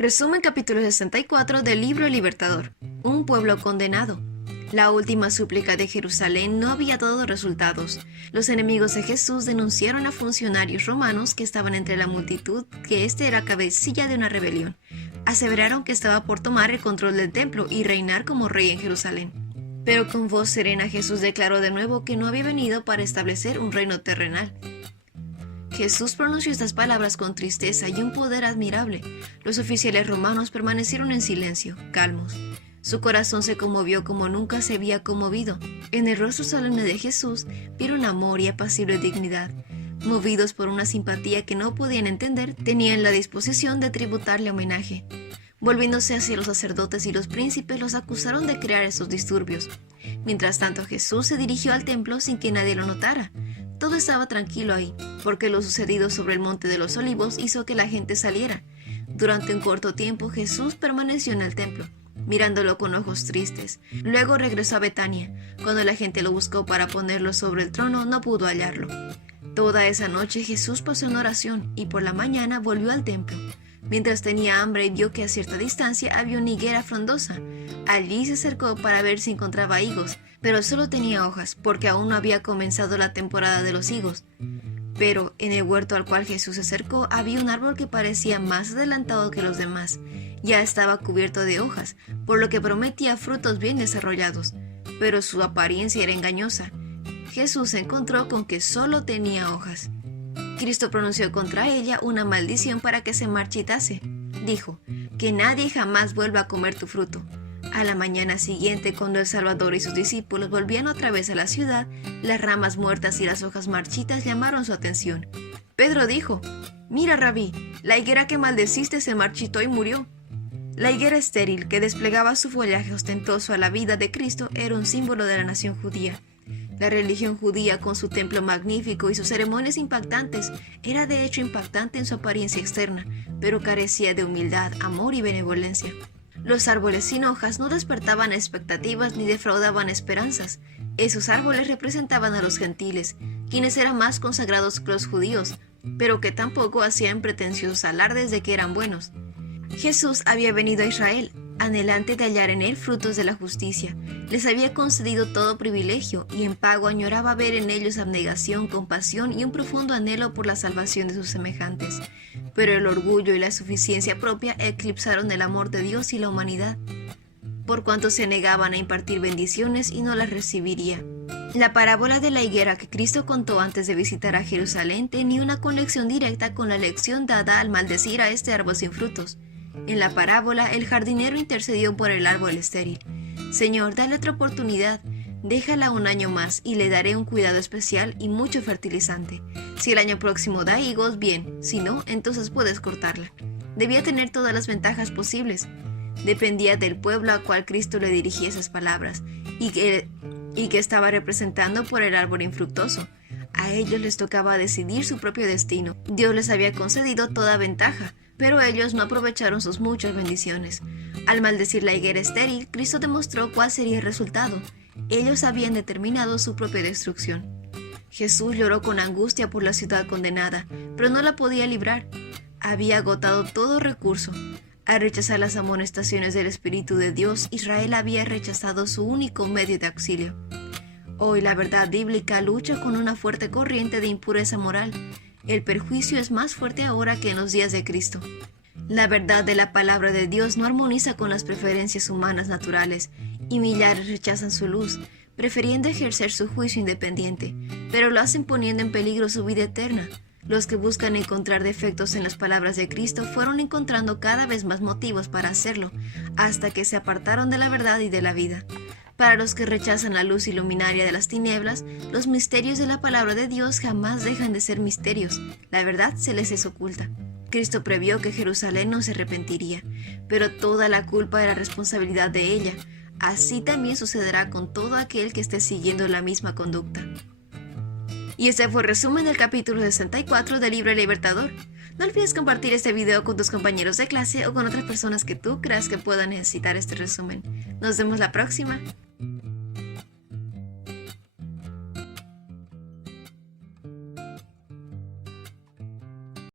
Resumen capítulo 64 del libro El Libertador. Un pueblo condenado. La última súplica de Jerusalén no había dado resultados. Los enemigos de Jesús denunciaron a funcionarios romanos que estaban entre la multitud que éste era cabecilla de una rebelión. Aseveraron que estaba por tomar el control del templo y reinar como rey en Jerusalén. Pero con voz serena Jesús declaró de nuevo que no había venido para establecer un reino terrenal. Jesús pronunció estas palabras con tristeza y un poder admirable. Los oficiales romanos permanecieron en silencio, calmos. Su corazón se conmovió como nunca se había conmovido. En el rostro solemne de Jesús vieron amor y apacible dignidad. Movidos por una simpatía que no podían entender, tenían la disposición de tributarle homenaje. Volviéndose hacia los sacerdotes y los príncipes, los acusaron de crear esos disturbios. Mientras tanto, Jesús se dirigió al templo sin que nadie lo notara. Todo estaba tranquilo ahí, porque lo sucedido sobre el monte de los olivos hizo que la gente saliera. Durante un corto tiempo Jesús permaneció en el templo, mirándolo con ojos tristes. Luego regresó a Betania. Cuando la gente lo buscó para ponerlo sobre el trono, no pudo hallarlo. Toda esa noche Jesús pasó en oración y por la mañana volvió al templo. Mientras tenía hambre y vio que a cierta distancia había una higuera frondosa. Allí se acercó para ver si encontraba higos, pero solo tenía hojas, porque aún no había comenzado la temporada de los higos. Pero en el huerto al cual Jesús se acercó había un árbol que parecía más adelantado que los demás. Ya estaba cubierto de hojas, por lo que prometía frutos bien desarrollados, pero su apariencia era engañosa. Jesús se encontró con que solo tenía hojas. Cristo pronunció contra ella una maldición para que se marchitase. Dijo, que nadie jamás vuelva a comer tu fruto. A la mañana siguiente, cuando el Salvador y sus discípulos volvían otra vez a la ciudad, las ramas muertas y las hojas marchitas llamaron su atención. Pedro dijo, «Mira, Rabí, la higuera que maldeciste se marchitó y murió». La higuera estéril, que desplegaba su follaje ostentoso a la vida de Cristo, era un símbolo de la nación judía. La religión judía, con su templo magnífico y sus ceremonias impactantes, era de hecho impactante en su apariencia externa, pero carecía de humildad, amor y benevolencia. Los árboles sin hojas no despertaban expectativas ni defraudaban esperanzas. Esos árboles representaban a los gentiles, quienes eran más consagrados que los judíos, pero que tampoco hacían pretenciosos alardes de que eran buenos. Jesús había venido a Israel, anhelante de hallar en él frutos de la justicia. Les había concedido todo privilegio y en pago añoraba ver en ellos abnegación, compasión y un profundo anhelo por la salvación de sus semejantes. Pero el orgullo y la suficiencia propia eclipsaron el amor de Dios y la humanidad, por cuanto se negaban a impartir bendiciones y no las recibiría. La parábola de la higuera que Cristo contó antes de visitar a Jerusalén tenía una conexión directa con la lección dada al maldecir a este árbol sin frutos. En la parábola, el jardinero intercedió por el árbol estéril. «Señor, dale otra oportunidad, déjala un año más y le daré un cuidado especial y mucho fertilizante. Si el año próximo da higos, bien, si no, entonces puedes cortarla». Debía tener todas las ventajas posibles. Dependía del pueblo al cual Cristo le dirigía esas palabras y que estaba representando por el árbol infructuoso. A ellos les tocaba decidir su propio destino. Dios les había concedido toda ventaja, pero ellos no aprovecharon sus muchas bendiciones. Al maldecir la higuera estéril, Cristo demostró cuál sería el resultado. Ellos habían determinado su propia destrucción. Jesús lloró con angustia por la ciudad condenada, pero no la podía librar. Había agotado todo recurso. Al rechazar las amonestaciones del Espíritu de Dios, Israel había rechazado su único medio de auxilio. Hoy la verdad bíblica lucha con una fuerte corriente de impureza moral. El perjuicio es más fuerte ahora que en los días de Cristo. La verdad de la palabra de Dios no armoniza con las preferencias humanas naturales, y millares rechazan su luz, prefiriendo ejercer su juicio independiente, pero lo hacen poniendo en peligro su vida eterna. Los que buscan encontrar defectos en las palabras de Cristo fueron encontrando cada vez más motivos para hacerlo, hasta que se apartaron de la verdad y de la vida. Para los que rechazan la luz iluminaria de las tinieblas, los misterios de la palabra de Dios jamás dejan de ser misterios. La verdad se les es oculta. Cristo previó que Jerusalén no se arrepentiría, pero toda la culpa era responsabilidad de ella. Así también sucederá con todo aquel que esté siguiendo la misma conducta. Y este fue el resumen del capítulo 64 del libro El Libertador. No olvides compartir este video con tus compañeros de clase o con otras personas que tú creas que puedan necesitar este resumen. Nos vemos la próxima.